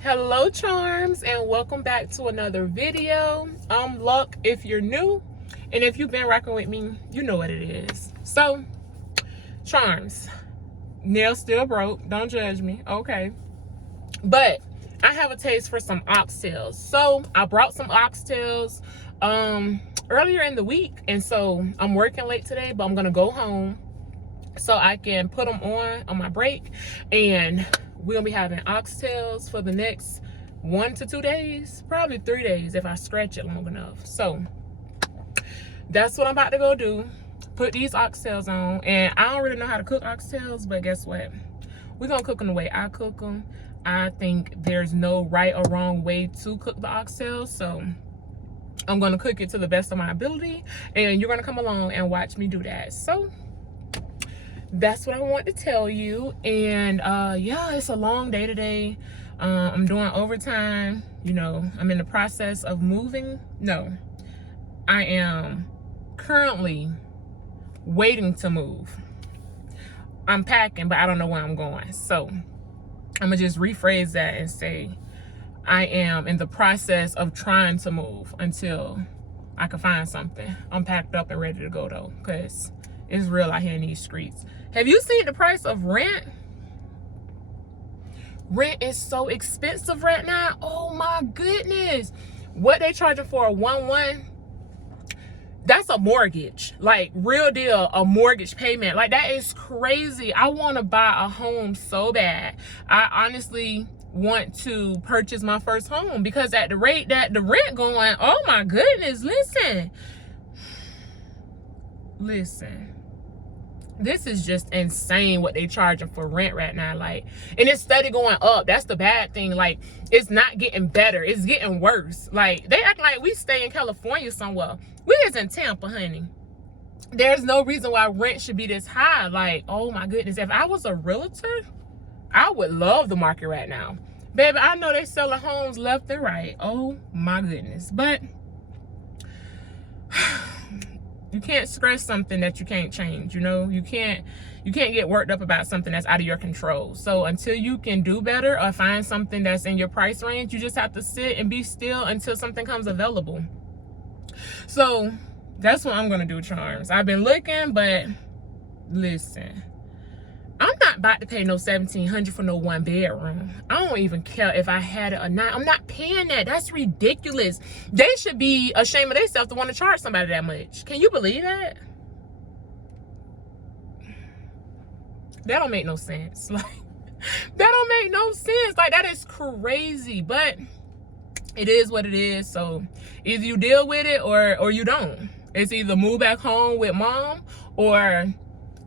Hello charms, and welcome back to another video. I'm Luck if you're new, and if you've been rocking with me, you know what it is. So charms, nails still broke, don't judge me, okay, but I have a taste for some oxtails. So I brought some oxtails earlier in the week, and so I'm working late today, but I'm gonna go home so I can put them on my break, and we're gonna be having oxtails for the next 1 to 2 days, probably 3 days if I stretch it long enough. So that's what I'm about to go do, put these oxtails on. And I don't really know how to cook oxtails, but guess what, we're gonna cook them the way I cook them. I think there's no right or wrong way to cook the oxtails, so I'm gonna cook it to the best of my ability, and you're gonna come along and watch me do that. So that's what I want to tell you. And yeah, it's a long day today. I'm doing overtime. You know, I'm in the process of moving. No, I am currently waiting to move. I'm packing, but I don't know where I'm going. So I'm gonna just rephrase that and say I am in the process of trying to move until I can find something. I'm packed up and ready to go though, because it's real out here in these streets. Have you seen the price of rent? Rent is so expensive right now. Oh my goodness. What they charging for a 1-1? That's a mortgage. Like, real deal, a mortgage payment. Like, that is crazy. I want to buy a home so bad. I honestly want to purchase my first home, because at the rate that the rent going, oh my goodness, listen. This is just insane what they charging for rent right now. Like, and it's steady going up. That's the bad thing. Like, it's not getting better, it's getting worse. Like, they act like we stay in California somewhere. We is in Tampa, honey. There's no reason why rent should be this high. Like, oh my goodness, if I was a realtor, I would love the market right now, baby. I know they selling homes left and right. Oh my goodness. But you can't stress something that you can't change. You know, you can't get worked up about something that's out of your control. So until you can do better or find something that's in your price range, you just have to sit and be still until something comes available. So that's what I'm gonna do, charms. I've been looking, but listen, I'm not about to pay no $1,700 for no 1 bedroom. I don't even care if I had it or not. I'm not paying that. That's ridiculous. They should be ashamed of themselves to want to charge somebody that much. Can you believe that? That don't make no sense. Like, that don't make no sense. Like, that is crazy. But it is what it is. So either you deal with it or you don't. It's either move back home with mom or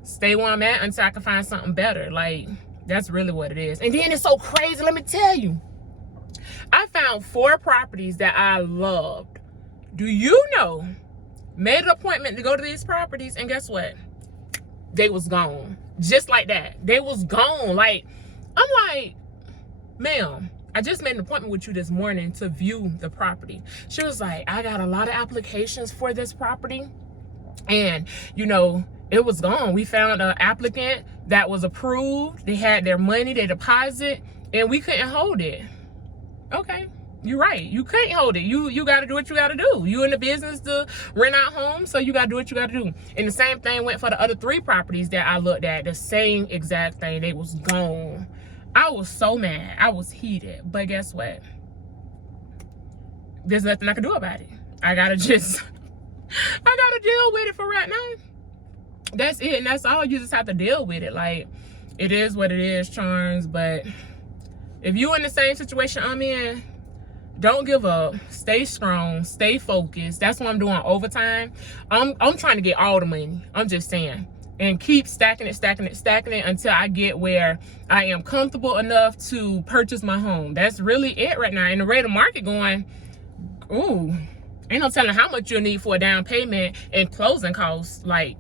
stay where I'm at until I can find something better. Like, that's really what it is. And then it's so crazy, let me tell you, I found 4 properties that I loved. Do you know, made an appointment to go to these properties, and guess what, they was gone just like that. They was gone. Like, I'm like, ma'am, I just made an appointment with you this morning to view the property. She was like, I got a lot of applications for this property, and you know, it was gone. We found an applicant that was approved. They had their money, their deposit, and we couldn't hold it. Okay, you're right. You can't hold it. You got to do what you got to do. You in the business to rent out homes, so you got to do what you got to do. And the same thing went for the other 3 properties that I looked at. The same exact thing. They was gone. I was so mad. I was heated. But guess what? There's nothing I can do about it. I got to just, I got to deal with it for right now. That's it, and that's all. You just have to deal with it. Like, it is what it is, charms. But if you're in the same situation I'm in, don't give up. Stay strong, stay focused. That's what I'm doing overtime. I'm trying to get all the money. I'm just saying, and keep stacking it until I get where I am comfortable enough to purchase my home. That's really it right now. And the rate of market going, ooh, ain't no telling how much you'll need for a down payment and closing costs. Like,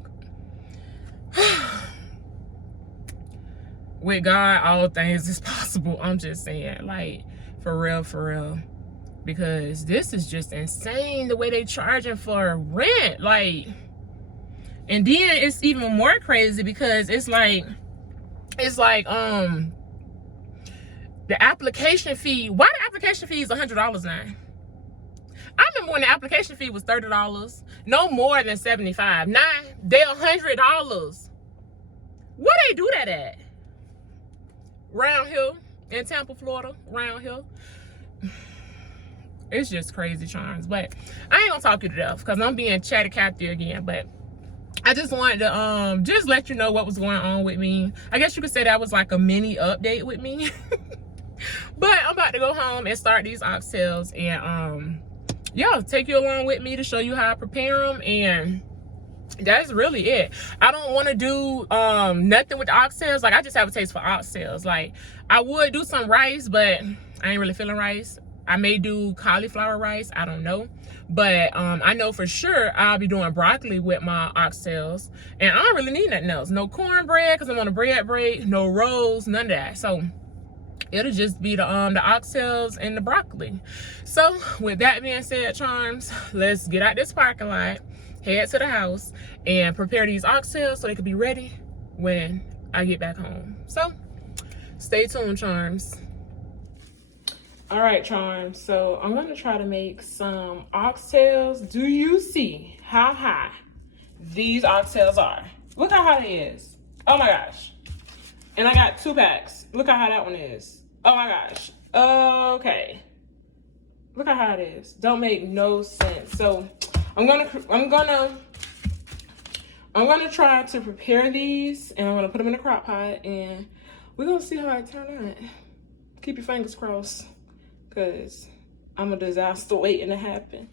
with God, all things is possible. I'm just saying, like, for real, because this is just insane the way they charging for rent. Like, and then it's even more crazy because it's like The application fee, why the application fee is $100 now? I remember when the application fee was $30, no more than $75. Now they're $100. Where they do that at? Round Hill in Tampa, Florida. Round Hill. It's just crazy, Charms. But I ain't gonna talk you to death because I'm being chatty Cathy again. But I just wanted to just let you know what was going on with me. I guess you could say that was like a mini update with me. But I'm about to go home and start these oxtails and yeah, take you along with me to show you how I prepare them, and that's really it. I don't want to do nothing with the oxtails. Like, I just have a taste for oxtails. Like, I would do some rice, but I ain't really feeling rice. I may do cauliflower rice, I don't know. But I know for sure I'll be doing broccoli with my oxtails, and I don't really need nothing else. No cornbread because I'm on a bread break, no rolls, none of that. So it'll just be the oxtails and the broccoli. So with that being said, Charms, let's get out this parking lot, head to the house, and prepare these oxtails so they can be ready when I get back home. So stay tuned, Charms. All right, Charms, so I'm gonna try to make some oxtails. Do you see how high these oxtails are? Look how high it is. Oh my gosh. And I got 2 packs. Look how high that one is. Oh my gosh. Okay. Look how high it is. Don't make no sense. So I'm gonna try to prepare these, and I'm gonna put them in a crock pot, and we're gonna see how it turn out. Keep your fingers crossed, because I'm a disaster waiting to happen.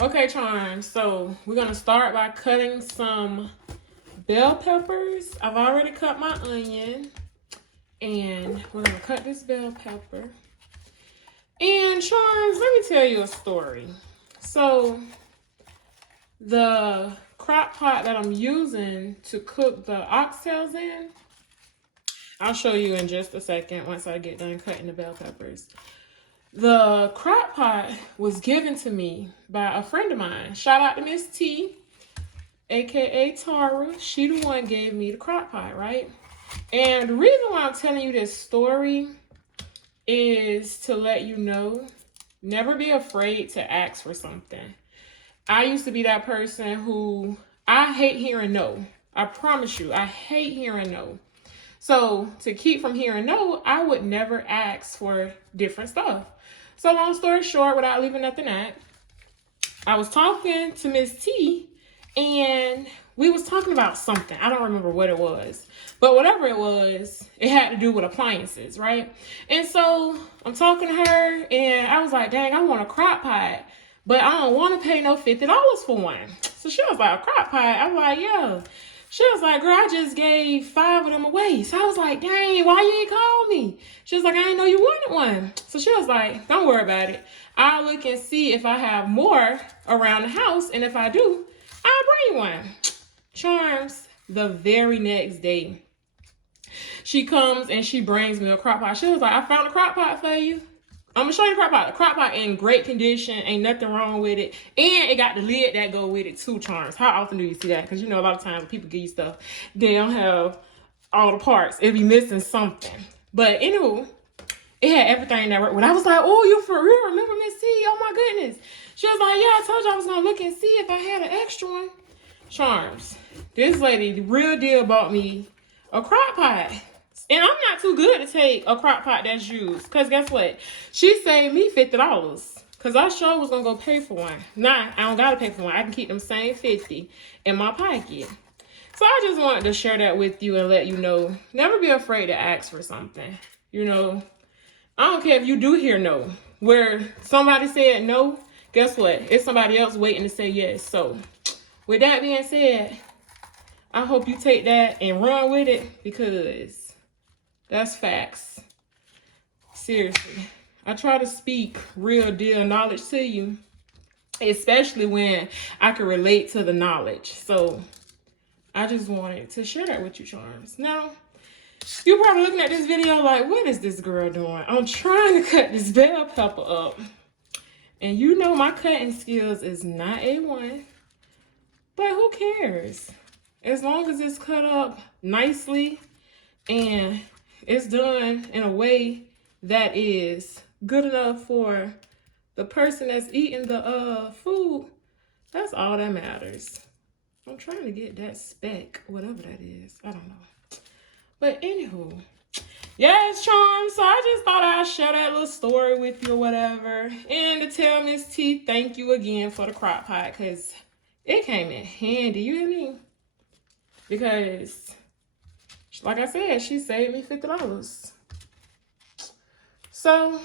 Okay, Charms, so we're gonna start by cutting some bell peppers. I've already cut my onion, and we're gonna cut this bell pepper. And Charms, let me tell you a story. So the crock pot that I'm using to cook the oxtails in, I'll show you in just a second once I get done cutting the bell peppers. The crock pot was given to me by a friend of mine. Shout out to Miss T, aka Tara. She the one gave me the crock pot, right? And the reason why I'm telling you this story is to let you know, never be afraid to ask for something. I used to be that person who, I hate hearing no. I promise you, I hate hearing no. So to keep from hearing no, I would never ask for different stuff. So long story short, without leaving nothing out, I was talking to Miss T, and we was talking about something. I don't remember what it was, but whatever it was, it had to do with appliances, right? And so I'm talking to her, and I was like, dang, I want a crock pot, but I don't want to pay no $50 for one. So she was like, a crock pot? I'm like, yeah. She was like, girl, I just gave 5 of them away. So I was like, dang, why you ain't call me? She was like, I didn't know you wanted one. So she was like, don't worry about it. I'll look and see if I have more around the house, and if I do, I'll bring one. Charms, the very next day, she comes and she brings me a crock pot. She was like, I found a crock pot for you. I'm gonna show you the crock pot. The crock pot in great condition, ain't nothing wrong with it. And it got the lid that go with it too, Charms. How often do you see that? Because you know a lot of times when people give you stuff, they don't have all the parts. It'll be missing something. But anywho, it had everything that worked. When I was like, oh, you for real? Remember Miss T? Oh my goodness. She was like, yeah, I told you I was gonna look and see if I had an extra one. Charms, this lady, the real deal, bought me a crock pot. And I'm not too good to take a crock pot that's used. Because guess what? She saved me $50. Because I sure was going to go pay for one. Nah, I don't got to pay for one. I can keep them same 50 in my pocket. So I just wanted to share that with you and let you know, never be afraid to ask for something. You know, I don't care if you do hear no. Where somebody said no, guess what? It's somebody else waiting to say yes. So with that being said, I hope you take that and run with it, because that's facts. Seriously. I try to speak real deal knowledge to you, especially when I can relate to the knowledge. So I just wanted to share that with you, Charms. Now, you're probably looking at this video like, what is this girl doing? I'm trying to cut this bell pepper up. And you know my cutting skills is not A1. But who cares? As long as it's cut up nicely and it's done in a way that is good enough for the person that's eating the food, that's all that matters. I'm trying to get that speck, whatever that is. I don't know. But anywho, yes, Charm. So I just thought I'd share that little story with you or whatever. And to tell Miss T, thank you again for the crock pot, because it came in handy, you hear me? Because, like I said, she saved me $50. So,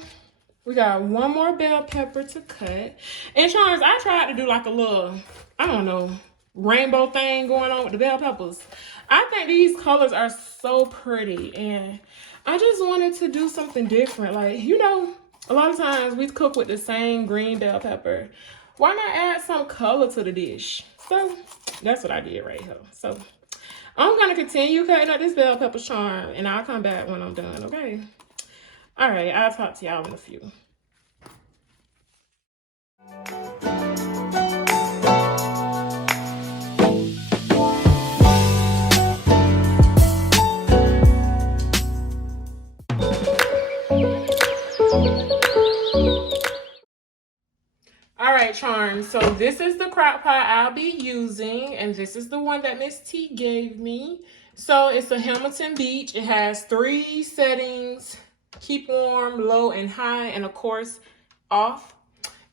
we got one more bell pepper to cut. And Charms, I tried to do like a little, I don't know, rainbow thing going on with the bell peppers. I think these colors are so pretty, and I just wanted to do something different. Like, you know, a lot of times we cook with the same green bell pepper. Why not add some color to the dish? So that's what I did right here. So I'm gonna continue cutting up this bell pepper, Charm, and I'll come back when I'm done, okay? All right, I'll talk to y'all in a few. All right, Charms, so this is the crock pot I'll be using, and this is the one that Miss T gave me. So it's a Hamilton Beach. It has 3 settings: keep warm, low, and high, and of course, off.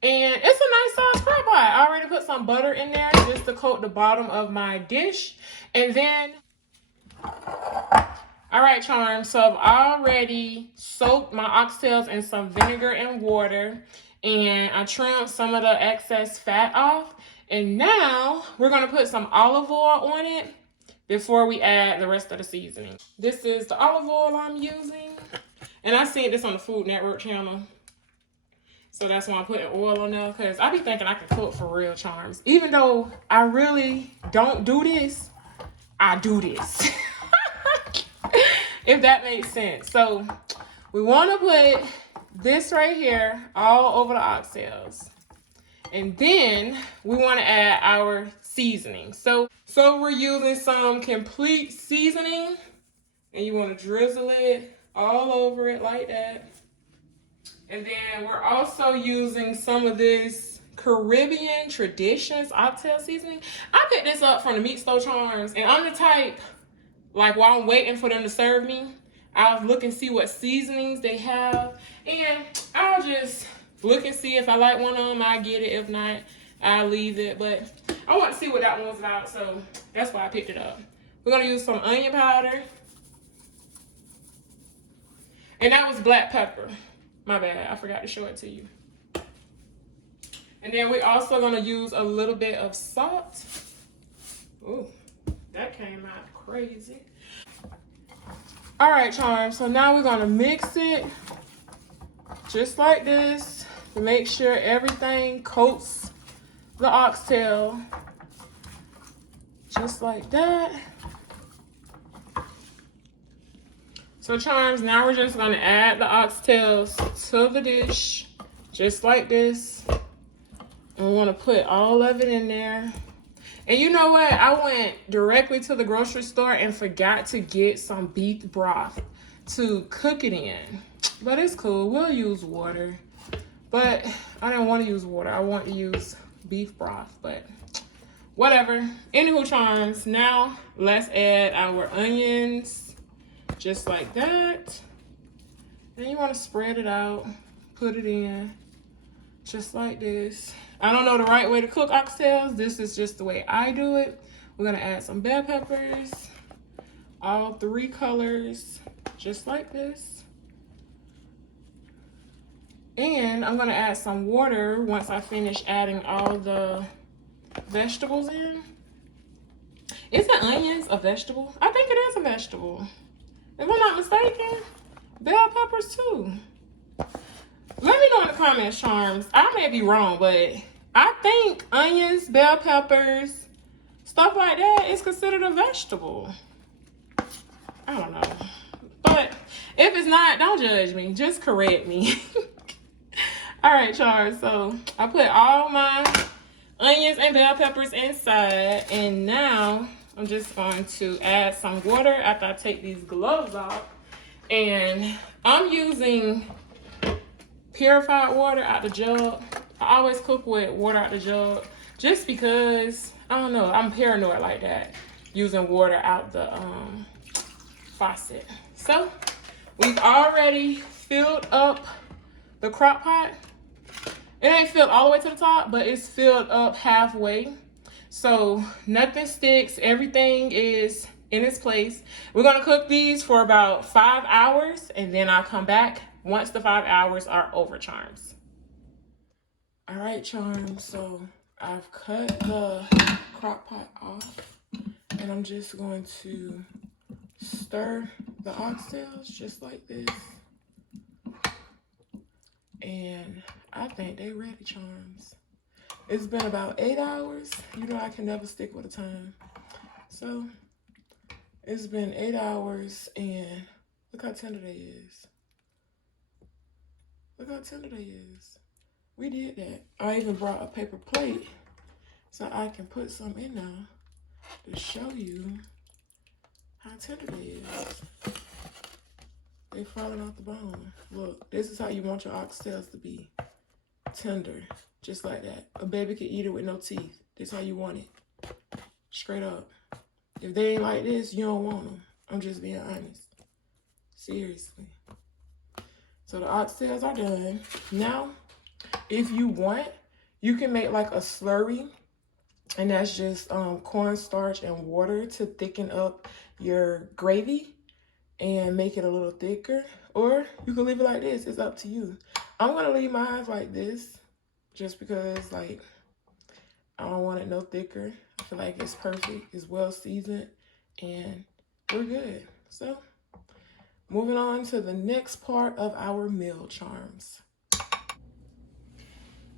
And it's a nice size crock pot. I already put some butter in there just to coat the bottom of my dish. And then, all right, Charms, so I've already soaked my oxtails in some vinegar and water, and I trimmed some of the excess fat off. And now we're gonna put some olive oil on it before we add the rest of the seasoning. This is the olive oil I'm using, and I seen this on the Food Network channel. So that's why I'm putting oil on there, because I be thinking I can cook for real, Charms. Even though I really don't do this, I do this. If that makes sense. So we want to put this right here all over the oxtails. And then we want to add our seasoning. So we're using some complete seasoning, and you want to drizzle it all over it like that. And then we're also using some of this Caribbean Traditions oxtail seasoning. I picked this up from the meat store, Charms, and I'm the type, like, while I'm waiting for them to serve me, I'll look and see what seasonings they have, and I'll just look and see if I like one of them. I'll get it. If not, I'll leave it. But I want to see what that one's about, so that's why I picked it up. We're gonna use some onion powder, and that was black pepper. My bad, I forgot to show it to you. And then we're also gonna use a little bit of salt. Ooh, that came out crazy. All right, Charms, so now we're gonna mix it just like this to make sure everything coats the oxtail, just like that. So, Charms, now we're just gonna add the oxtails to the dish, just like this. And we wanna put all of it in there. And you know what? I went directly to the grocery store and forgot to get some beef broth to cook it in. But it's cool, we'll use water. But I didn't want to use water, I want to use beef broth, but whatever. Anywho, Charms, now let's add our onions. Just like that. Then you want to spread it out, put it in, just like this. I don't know the right way to cook oxtails. This is just the way I do it. We're gonna add some bell peppers, all 3 colors, just like this. And I'm gonna add some water once I finish adding all the vegetables in. Isn't onions a vegetable? I think it is a vegetable. If I'm not mistaken, bell peppers too. Let me know in the comments, Charms. I may be wrong, but I think onions, bell peppers, stuff like that is considered a vegetable. I don't know. But if it's not, don't judge me. Just correct me. All right, Charms. So I put all my onions and bell peppers inside, and now I'm just going to add some water after I take these gloves off. And I'm using purified water out the jug. I always cook with water out the jug just because, I don't know, I'm paranoid like that, using water out the faucet. So we've already filled up the crock pot. It ain't filled all the way to the top, but it's filled up halfway. So nothing sticks, everything is in its place. We're gonna cook these for about 5 hours, and then I'll come back once the 5 hours are over, charms. All right, charms, so I've cut the crock pot off, and I'm just going to stir the oxtails just like this. And I think they ready, charms. It's been about 8 hours. You know I can never stick with a time. So it's been 8 hours, and look how tender they is. Look how tender they is. We did that. I even brought a paper plate so I can put some in now to show you how tender they is. They falling off the bone. Look, this is how you want your oxtails to be. Tender, just like that. A baby can eat it with no teeth. This is how you want it. Straight up. If they ain't like this, you don't want them. I'm just being honest. Seriously. So the oxtails are done. Now, if you want, you can make like a slurry. And that's just cornstarch and water to thicken up your gravy and make it a little thicker, or you can leave it like this. It's up to you. I'm gonna leave mine like this just because, like, I don't want it no thicker. I feel like it's perfect, it's well seasoned, and we're good. So moving on to the next part of our meal, charms.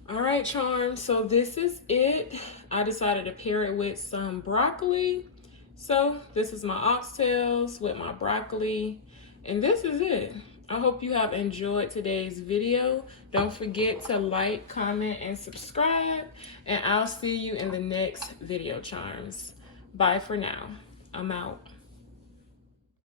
All right, charms, so this is it. I decided to pair it with some broccoli. So this is my oxtails with my broccoli, and this is it. I hope you have enjoyed today's video. Don't forget to like, comment, and subscribe, and I'll see you in the next video, charms. Bye for now. I'm out.